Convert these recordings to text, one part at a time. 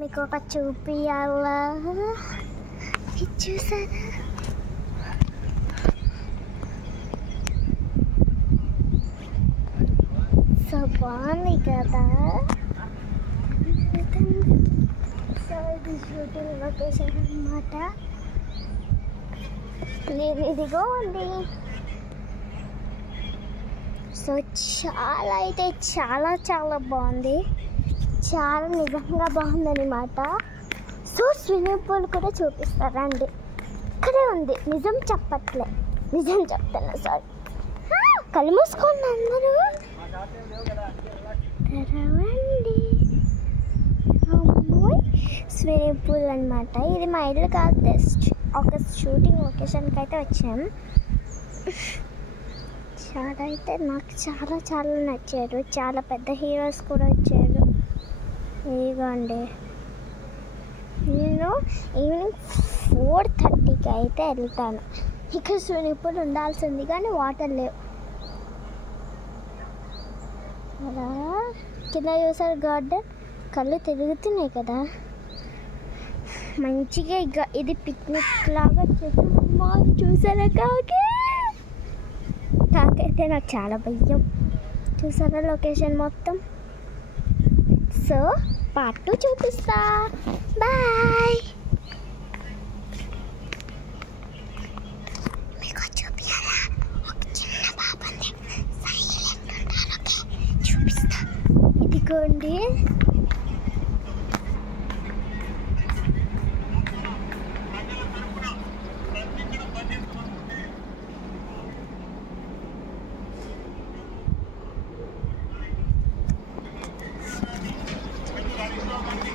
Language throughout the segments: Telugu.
మీకు ఒక చూపియాలా చూసారా సో బాగుంది కదా సో ఇది షూటింగ్ లొకేషన్ అన్నమాట నేను ఇదిగో ఉంది సో చాలా అయితే చాలా చాలా బాగుంది చాలా నిజంగా బాగుందన్నమాట సో స్విమ్మింగ్ పూల్ కూడా చూపిస్తారండి ఇక్కడే ఉంది నిజం చెప్పట్లే నిజం చెప్తాను సారీ కళ్ళు మూసుకోండి అందరూ తెరవండి స్విమ్మింగ్ పూల్ అనమాట ఇది మా ఇల్లు కాదు జస్ట్ ఒక షూటింగ్ లొకేషన్కి అయితే వచ్చాం చాలా అయితే నాకు చాలా చాలా నచ్చారు చాలా పెద్ద హీరోస్ కూడా వచ్చారు ఇదిగోండి నేను ఈవినింగ్ 4:30కి అయితే వెళ్తాను ఇక్కడ స్విమ్మింగ్ పూల్ ఉండాల్సింది కానీ వాటర్ లేవు అలా కింద చూసారు గార్డెన్ కళ్ళు తిరుగుతున్నాయి కదా మంచిగా ఇక ఇది పిక్నిక్ లాగా చెట్టు చూసారా కాకైతే నాకు చాలా భయం చూసారా లొకేషన్ మొత్తం సో పార్ట్ 2 చూపిస్తా బాయ్ మీకు చూపియాలా ఒక చిన్న బాబంది సైలెంట్ ఉంటాను ఓకే చూపిస్తా ఇదిగోండి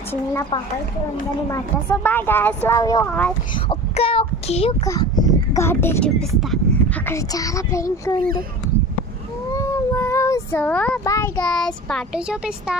చిన్న పాప అయితే ఉందన్నమాట so bye guys love you all ఒకే ఒక గార్డెన్ చూపిస్తా అక్కడ చాలా ప్లెయిన్గా ఉంది సో బాయ్ గైస్ పార్ట్ 2 చూపిస్తా